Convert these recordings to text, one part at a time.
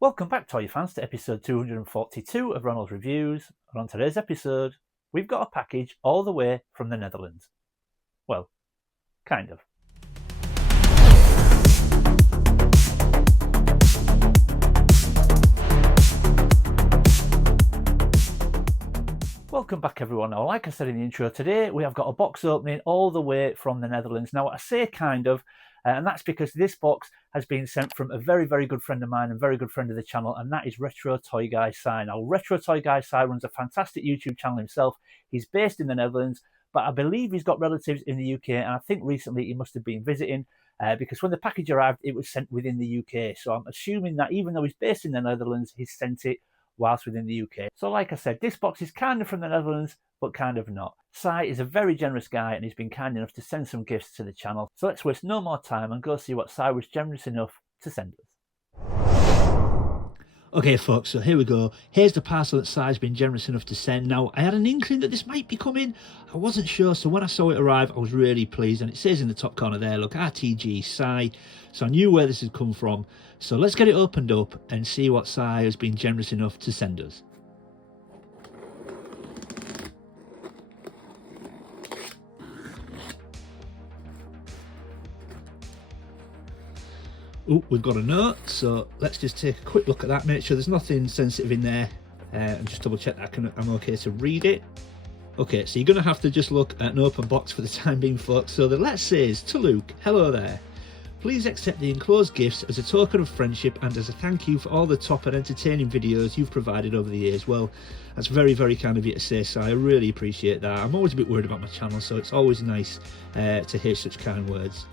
Welcome back, toy fans, to episode 242 of Ronald's Reviews. And on today's episode, we've got a package all the way from the Netherlands. Well, kind of. Welcome back, everyone. Now, like I said in the intro, today we have got a box opening all the way from the Netherlands. Now, I say kind of, and that's because this box has been sent from a very, very good friend of mine and very good friend of the channel, and that is Retro Toy Guy Si. Now, Retro Toy Guy Si runs a fantastic YouTube channel himself. He's based in the Netherlands, but I believe he's got relatives in the UK, and I think recently he must have been visiting because when the package arrived, it was sent within the UK. So I'm assuming that even though he's based in the Netherlands, he's sent it whilst within the UK. So like I said, this box is kind of from the Netherlands, but kind of not. Si is a very generous guy and he's been kind enough to send some gifts to the channel. So let's waste no more time and go see what Si was generous enough to send us. Okay folks, so here we go. Here's the parcel that Si's been generous enough to send. Now, I had an inkling that this might be coming. I wasn't sure, so when I saw it arrive, I was really pleased. And it says in the top corner there, look, RTG Si. So I knew where this had come from. So let's get it opened up and see what Si has been generous enough to send us. Oh, we've got a note, so let's just take a quick look at that, make sure there's nothing sensitive in there, and just double check that I'm okay to read it. Okay, so you're going to have to just look at an open box for the time being, folks. So the letter says, to Luke, hello there. Please accept the enclosed gifts as a token of friendship and as a thank you for all the top and entertaining videos you've provided over the years. Well, that's very, very kind of you to say, so I really appreciate that. I'm always a bit worried about my channel, so it's always nice to hear such kind words.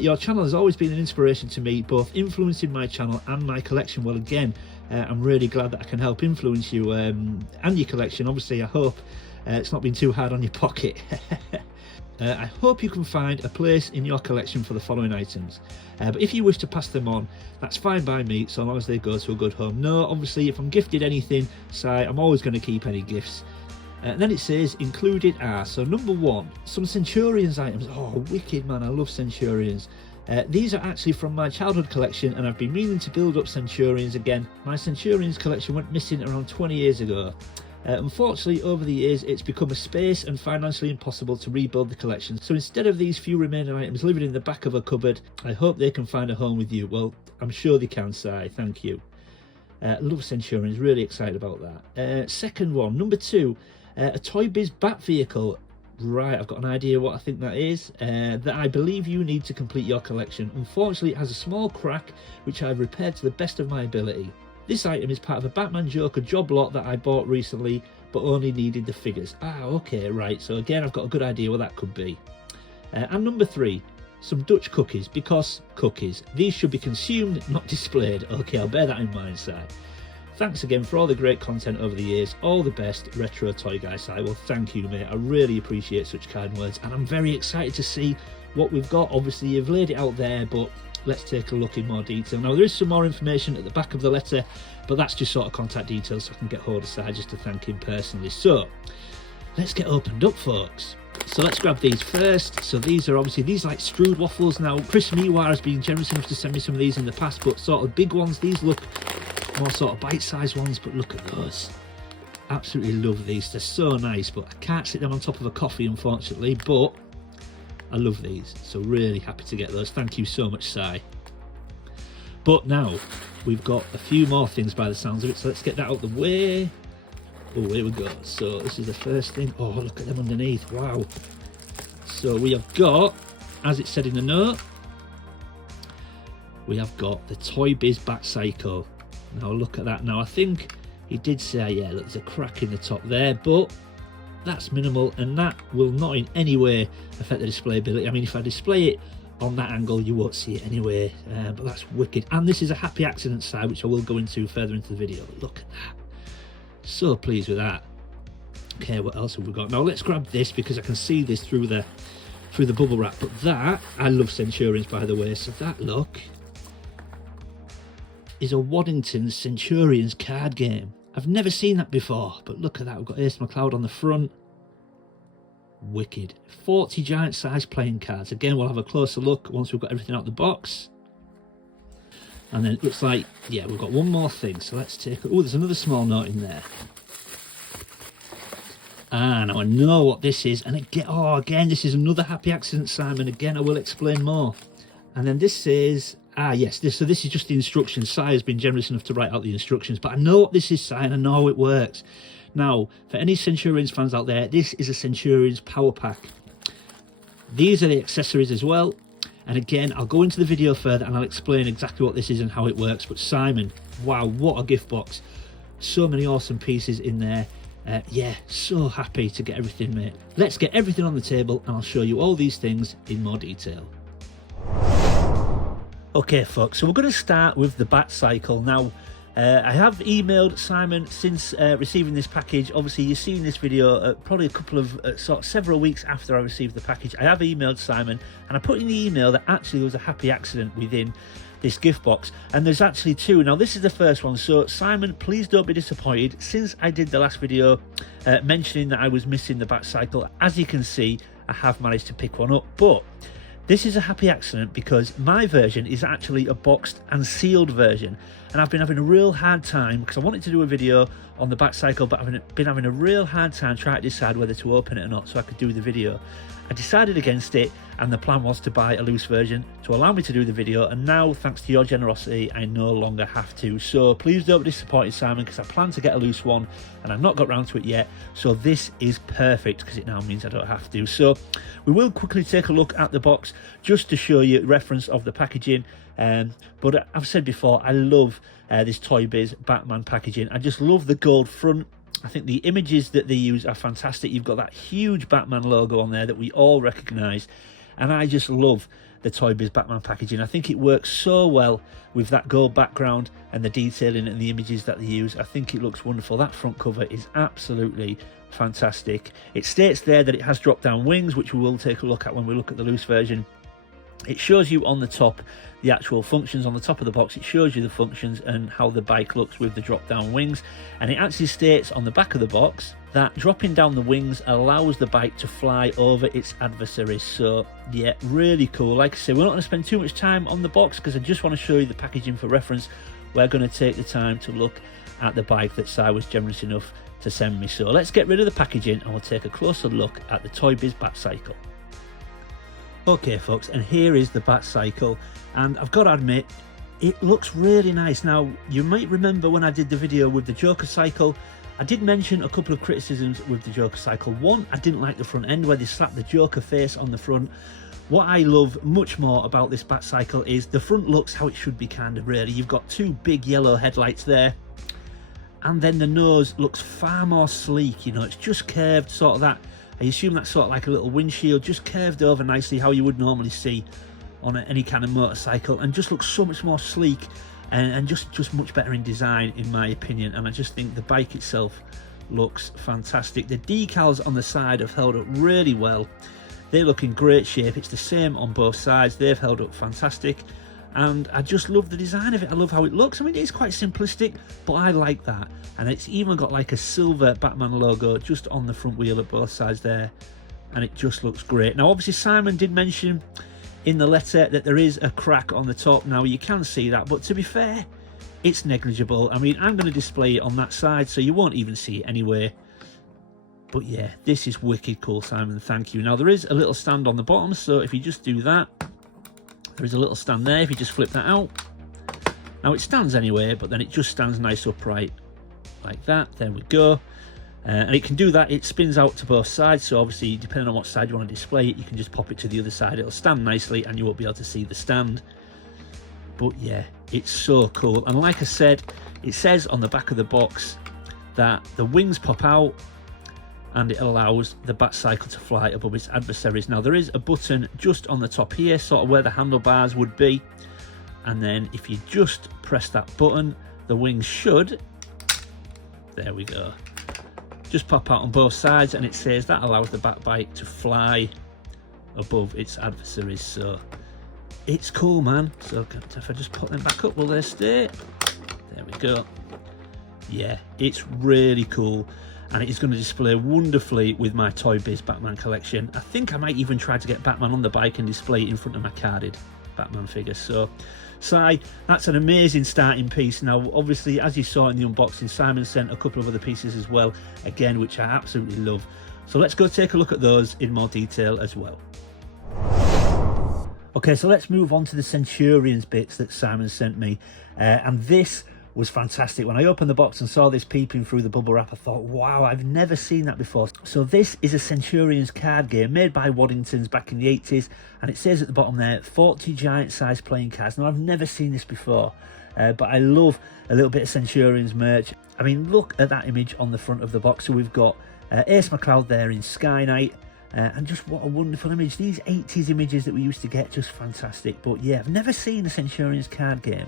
Your channel has always been an inspiration to me, both influencing my channel and my collection. Well, again, I'm really glad that I can help influence you and your collection. Obviously, I hope it's not been too hard on your pocket. I hope you can find a place in your collection for the following items. But if you wish to pass them on, that's fine by me, so long as they go to a good home. No, obviously, if I'm gifted anything, Si, I'm always going to keep any gifts. And then it says included are, so number one, some Centurions items. Oh, wicked, man, I love Centurions. These are actually from my childhood collection, and I've been meaning to build up Centurions again. My Centurions collection went missing around 20 years ago. Unfortunately, over the years, it's become a space and financially impossible to rebuild the collection. So instead of these few remaining items living in the back of a cupboard, I hope they can find a home with you. Well, I'm sure they can, Si, thank you. Love Centurions, really excited about that. Second one, number two, a Toy Biz Bat vehicle. Right, I've got an idea what I think that is. That I believe you need to complete your collection. Unfortunately, it has a small crack, which I've repaired to the best of my ability. This item is part of a Batman Joker job lot that I bought recently, but only needed the figures. Ah, okay, right. So again, I've got a good idea what that could be. And number three, some Dutch cookies, because cookies. These should be consumed, not displayed. Okay, I'll bear that in mind, Si. Thanks again for all the great content over the years. All the best, Retro Toy Guy Si. Well, thank you, mate. I really appreciate such kind words, and I'm very excited to see what we've got. Obviously, you've laid it out there, but let's take a look in more detail. Now, there is some more information at the back of the letter, but that's just sort of contact details, so I can get hold of Si just to thank him personally. So, let's get opened up, folks. So let's grab these first. So these are obviously, these like Strood waffles. Now, Chris Miwar has been generous enough to send me some of these in the past, but sort of big ones. These look more sort of bite-sized ones, but look at those. Absolutely love these. They're so nice, but I can't sit them on top of a coffee, unfortunately, but I love these. So really happy to get those. Thank you so much, Si. But now, we've got a few more things by the sounds of it, so let's get that out the way. Oh, here we go. So this is the first thing. Oh, look at them underneath. Wow. So we have got, as it said in the note, we have got the Toy Biz Bat Psycho. Now look at that. Now I think he did say, yeah, look, there's a crack in the top there, but that's minimal, and that will not in any way affect the display ability. I mean, if I display it on that angle, you won't see it anyway, but that's wicked. And this is a happy accident side, which I will go into further into the video. But look at that. So pleased with that. Okay, what else have we got? Now let's grab this, because I can see this through the bubble wrap. But that, I love Centurions, by the way. So that, look, is a Waddington Centurions card game. I've never seen that before, but look at that. We've got Ace McCloud on the front. Wicked. 40 giant size playing cards. Again, we'll have a closer look once we've got everything out of the box. And then it looks like, yeah, we've got one more thing. So let's take, oh, there's another small note in there. Ah, now I know what this is. And again, oh, again, this is another happy accident, Simon. Again, I will explain more. And then this says, ah, yes, this is just the instructions. Si has been generous enough to write out the instructions. But I know what this is, Si, and I know how it works. Now, for any Centurions fans out there, this is a Centurions power pack. These are the accessories as well. And again, I'll go into the video further and I'll explain exactly what this is and how it works. But Simon, wow, what a gift box. So many awesome pieces in there. Yeah, so happy to get everything, mate. Let's get everything on the table and I'll show you all these things in more detail. Okay, folks, so we're going to start with the Bat Cycle. Now, I have emailed Simon since receiving this package. Obviously, you've seen this video probably a couple of several weeks after I received the package. I have emailed Simon and I put in the email that actually there was a happy accident within this gift box, and there's actually two. Now, this is the first one, so Simon, please don't be disappointed. Since I did the last video mentioning that I was missing the Bat Cycle, as you can see, I have managed to pick one up, but this is a happy accident because my version is actually a boxed and sealed version, and I've been having a real hard time because I wanted to do a video on the Bat Cycle, but I've been having a real hard time trying to decide whether to open it or not so I could do the video. I decided against it, and the plan was to buy a loose version to allow me to do the video, and now, thanks to your generosity, I no longer have to. So please don't be disappointed, Simon, because I plan to get a loose one and I've not got round to it yet. So this is perfect because it now means I don't have to. So we will quickly take a look at the box just to show you reference of the packaging. But I've said before, I love this Toy Biz Batman packaging. I just love the gold front. I think the images that they use are fantastic. You've got that huge Batman logo on there that we all recognise, and I just love the Toy Biz Batman packaging. I think it works so well with that gold background and the detailing and the images that they use. I think it looks wonderful. That front cover is absolutely fantastic. It states there that it has drop down wings, which we will take a look at when we look at the loose version. It shows you on the top the actual functions on the top of the box. It shows you the functions and how the bike looks with the drop down wings, and it actually states on the back of the box that dropping down the wings allows the bike to fly over its adversaries. So yeah, really cool. Like I say, we're not going to spend too much time on the box because I just want to show you the packaging for reference. We're going to take the time to look at the bike that Si was generous enough to send me. So let's get rid of the packaging and we'll take a closer look at the Toy Biz Bat Cycle. Okay folks, and here is the Bat Cycle, and I've got to admit, it looks really nice. Now, you might remember when I did the video with the Joker Cycle, I did mention a couple of criticisms with the Joker Cycle. One, I didn't like the front end where they slapped the Joker face on the front. What I love much more about this Bat Cycle is the front looks how it should be, kind of, really. You've got two big yellow headlights there, and then the nose looks far more sleek, you know, it's just curved, sort of that. I assume that's sort of like a little windshield, just curved over nicely how you would normally see on any kind of motorcycle, and just looks so much more sleek and just much better in design, in my opinion. And I just think the bike itself looks fantastic. The decals on the side have held up really well. They look in great shape. It's the same on both sides. They've held up fantastic. And I just love the design of it. I love how it looks. I mean, it's quite simplistic, but I like that. And it's even got like a silver Batman logo just on the front wheel at both sides there. And it just looks great. Now, obviously, Simon did mention in the letter that there is a crack on the top. Now, you can see that, but to be fair, it's negligible. I mean, I'm going to display it on that side, so you won't even see it anyway. But yeah, this is wicked cool, Simon. Thank you. Now, there is a little stand on the bottom, so if you just do that, there is a little stand there. If you just flip that out, now it stands anyway, but then it just stands nice upright like that. There we go. And it can do that. It spins out to both sides, so obviously depending on what side you want to display it, you can just pop it to the other side. It'll stand nicely and you won't be able to see the stand. But yeah, it's so cool. And like I said, it says on the back of the box that the wings pop out and it allows the Bat Cycle to fly above its adversaries. Now, there is a button just on the top here, sort of where the handlebars would be, and then if you just press that button, the wings should, there we go, just pop out on both sides, and it says that allows the Bat Bike to fly above its adversaries. So it's cool, man. So if I just put them back up, will they stay? There we go. Yeah, it's really cool. And it is going to display wonderfully with my Toy Biz Batman collection. I think I might even try to get Batman on the bike and display it in front of my carded. Batman figure. So Si, that's an amazing starting piece. Now obviously, as you saw in the unboxing, Simon sent a couple of other pieces as well, again, which I absolutely love. So let's go take a look at those in more detail as well. Okay, so let's move on to the Centurions bits that Simon sent me, and this was fantastic. When I opened the box and saw this peeping through the bubble wrap, I thought, wow, I've never seen that before. So this is a Centurions card game made by Waddingtons back in the 80s, and it says at the bottom there, 40 giant size playing cards. Now I've never seen this before, but I love a little bit of Centurions merch. I mean, look at that image on the front of the box. So we've got Ace McCloud there in Sky Knight, and just what a wonderful image. These 80s images that we used to get, just fantastic. But yeah, I've never seen a Centurions card game.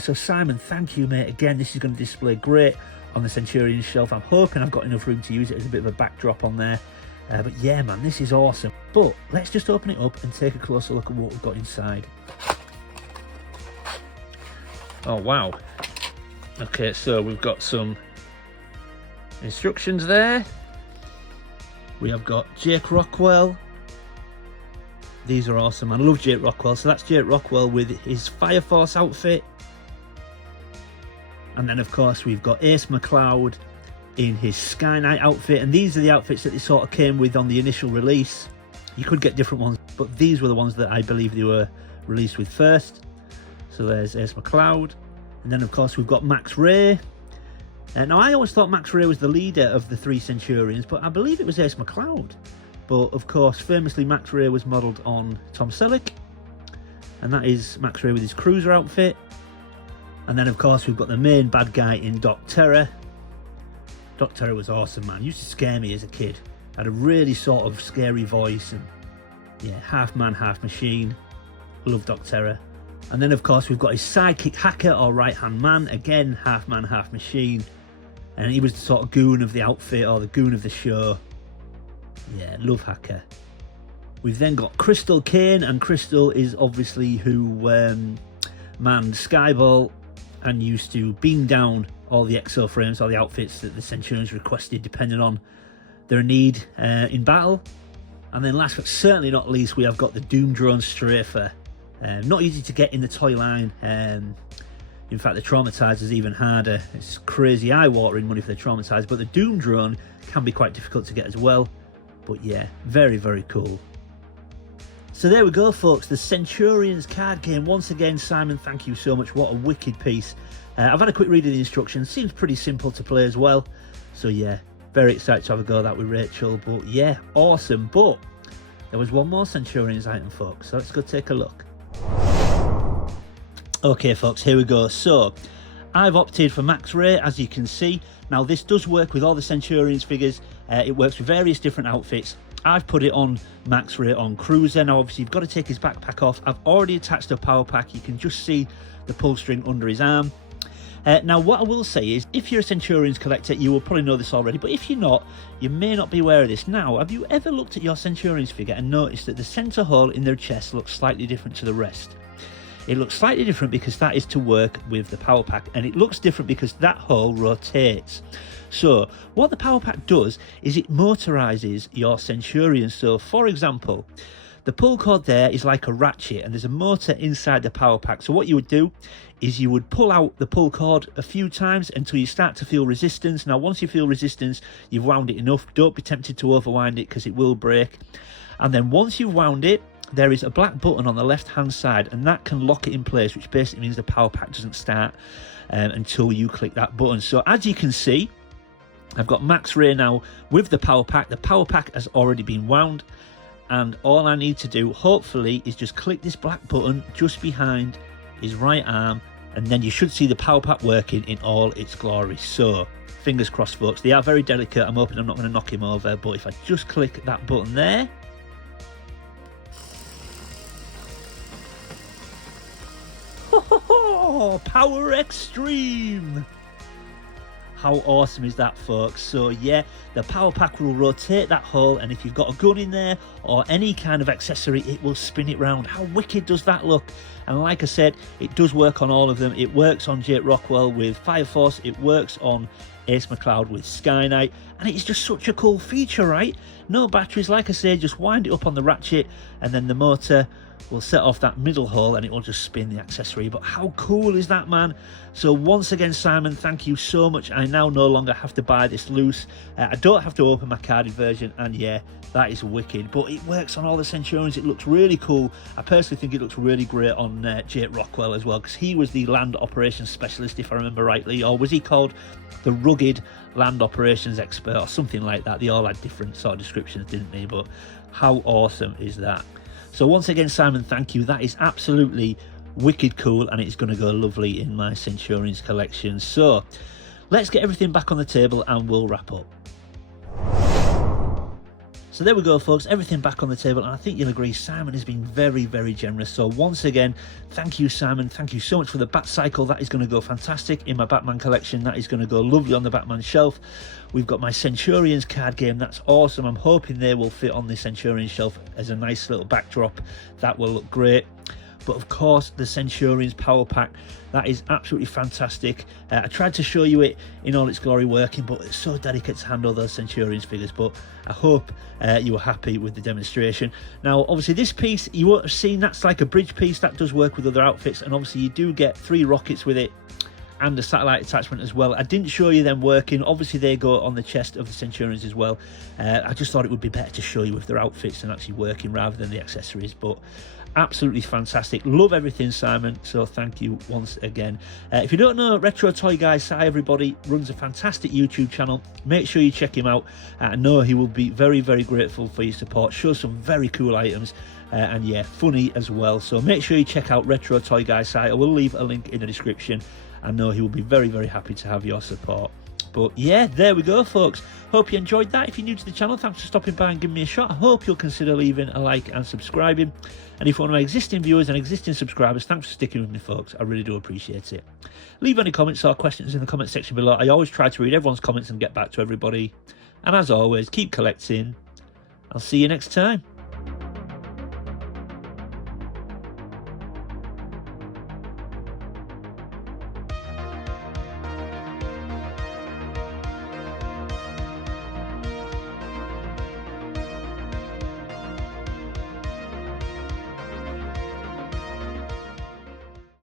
So Simon, thank you, mate. Again, this is going to display great on the Centurions shelf. I'm hoping I've got enough room to use it as a bit of a backdrop on there. But yeah, man, this is awesome. But let's just open it up and take a closer look at what we've got inside. Oh, wow. Okay, so we've got some instructions there. We have got Jake Rockwell. These are awesome. I love Jake Rockwell. So that's Jake Rockwell with his Fire Force outfit. And then, of course, we've got Ace McCloud in his Sky Knight outfit. And these are the outfits that they sort of came with on the initial release. You could get different ones, but these were the ones that I believe they were released with first. So there's Ace McCloud. And then, of course, we've got Max Ray. Now, I always thought Max Ray was the leader of the three Centurions, but I believe it was Ace McCloud. But, of course, famously, Max Ray was modelled on Tom Selleck. And that is Max Ray with his cruiser outfit. And then, of course, we've got the main bad guy in Doc Terror. Doc Terror was awesome, man. Used to scare me as a kid. Had a really sort of scary voice. And, yeah, half man, half machine. Love Doc Terror. And then, of course, we've got his sidekick Hacker, or right-hand man. Again, half man, half machine. And he was the sort of goon of the outfit, or the goon of the show. Yeah, love Hacker. We've then got Crystal Kane, and Crystal is obviously who manned Skyball and used to beam down all the exo frames, all the outfits that the Centurions requested depending on their need in battle. And then last but certainly not least, we have got the Doom Drone Strafer. Not easy to get in the toy line. In fact, the Traumatized is even harder. It's crazy eye-watering money for the Traumatized, but the Doom Drone can be quite difficult to get as well. But yeah, very, very cool. So there we go, folks, the Centurions card game. Once again, Simon, thank you so much. What a wicked piece. I've had a quick read of the instructions. Seems pretty simple to play as well. So yeah, very excited to have a go at that with Rachel. But yeah, awesome. But there was one more Centurions item, folks. So let's go take a look. Okay, folks, here we go. So I've opted for Max Ray, as you can see. Now, this does work with all the Centurions figures. It works with various different outfits. I've put it on Max Ray on Cruiser. Now, obviously, you've got to take his backpack off. I've already attached a power pack. You can just see the pull string under his arm. Now, what I will say is, if you're a Centurions collector, you will probably know this already, but if you're not, you may not be aware of this. Now, have you ever looked at your Centurions figure and noticed that the centre hole in their chest looks slightly different to the rest? It looks slightly different because that is to work with the power pack, and it looks different because that hole rotates. So what the power pack does is it motorizes your Centurion. So for example, the pull cord there is like a ratchet, and there's a motor inside the power pack. So what you would do is you would pull out the pull cord a few times until you start to feel resistance. Now, once you feel resistance, you've wound it enough. Don't be tempted to overwind it because it will break. And then once you've wound it, there is a black button on the left hand side, and that can lock it in place, which basically means the power pack doesn't start until you click that button. So as you can see, I've got Max Ray now with the power pack. The power pack has already been wound, and all I need to do, hopefully, is just click this black button just behind his right arm, and then you should see the power pack working in all its glory. So fingers crossed, folks. They are very delicate. I'm hoping I'm not going to knock him over, but if I just click that button there, Power Extreme! How awesome is that, folks? So yeah, the power pack will rotate that hole, and if you've got a gun in there or any kind of accessory, it will spin it round. How wicked does that look? And like I said, it does work on all of them. It works on Jake Rockwell with Fire Force, it works on Ace McCloud with Sky Knight, and it's just such a cool feature, right? No batteries, like I said, just wind it up on the ratchet, and then the motor will set off that middle hole and it will just spin the accessory. But how cool is that, man? So once again, Simon, thank you so much. I now no longer have to buy this loose. I don't have to open my carded version, and yeah, that is wicked. But it works on all the Centurions. It looks really cool. I personally think it looks really great on Jake Rockwell as well, because he was the land operations specialist, if I remember rightly, or was he called the rugged land operations expert or something like that? They all had different sort of descriptions, didn't they? But how awesome is that? So once again, Simon, thank you. That is absolutely wicked cool, and it's going to go lovely in my Centurions collection. So let's get everything back on the table and we'll wrap up. So there we go, folks, everything back on the table, and I think you'll agree Simon has been very, very generous. So once again, thank you, Simon. Thank you so much for the Bat Cycle. That is going to go fantastic in my Batman collection. That is going to go lovely on the Batman shelf. We've got my Centurions card game. That's awesome. I'm hoping they will fit on the Centurions shelf as a nice little backdrop. That will look great. But of course, the Centurions Power Pack, that is absolutely fantastic. I tried to show you it in all its glory working, but it's so delicate to handle those Centurions figures. But I hope you were happy with the demonstration. Now, obviously, this piece, you won't have seen, that's like a bridge piece. That does work with other outfits. And obviously, you do get 3 rockets with it and a satellite attachment as well. I didn't show you them working. Obviously, they go on the chest of the Centurions as well. I just thought it would be better to show you with their outfits and actually working rather than the accessories. But absolutely fantastic. Love everything, Simon, so thank you once again. If you don't know, Retro Toy Guy Si, everybody, runs a fantastic YouTube channel. Make sure you check him out. I know he will be very, very grateful for your support. Shows some very cool items, and yeah, funny as well. So make sure you check out Retro Toy Guy Si. I will leave a link in the description. I know he will be very, very happy to have your support. But yeah, there we go, folks. Hope you enjoyed that. If you're new to the channel, thanks for stopping by and giving me a shot. I hope you'll consider leaving a like and subscribing. And if you're one of my existing viewers and existing subscribers, thanks for sticking with me, folks. I really do appreciate it. Leave any comments or questions in the comment section below. I always try to read everyone's comments and get back to everybody. And as always, keep collecting. I'll see you next time.